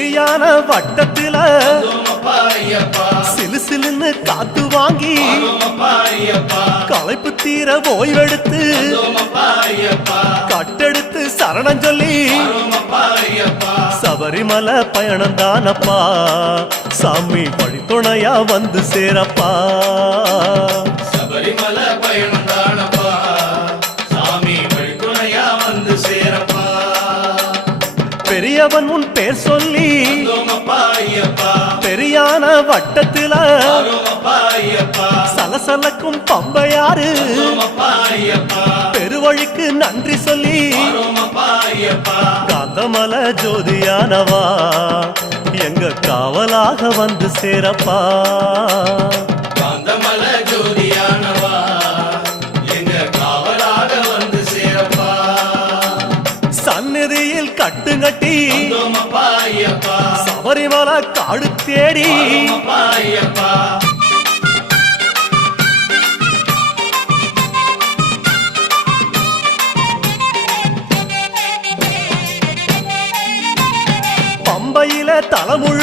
சிறியான வட்டத்தில சிலு சிலுன்னு காத்து வாங்கி களைப்பு தீர ஓய்வெடுத்து கட்டெடுத்து சரணம் சொல்லி சபரிமலை பயணம் தானப்பா சாமி வழித்துணையா வந்து சேரப்பா சபரிமலை பயணம் தானப்பா சாமி வழித்துணையா வந்து சேரப்பா பெரியவன் உன் பேர் சொல்லி பெரியான வட்டத்தில சலசலக்கும் பம்பையாறு பெருவழிக்கு நன்றி சொல்லி காந்தமல ஜோதியானவா எங்க காவலாக வந்து சேரப்பா காந்தமல ஜோதியானவா எங்க காவலாக வந்து சேரப்பா சந்நிதியில் கட்டுங்கட்டி சபரிமலை காடு தேடி பம்பையில தலைமுழு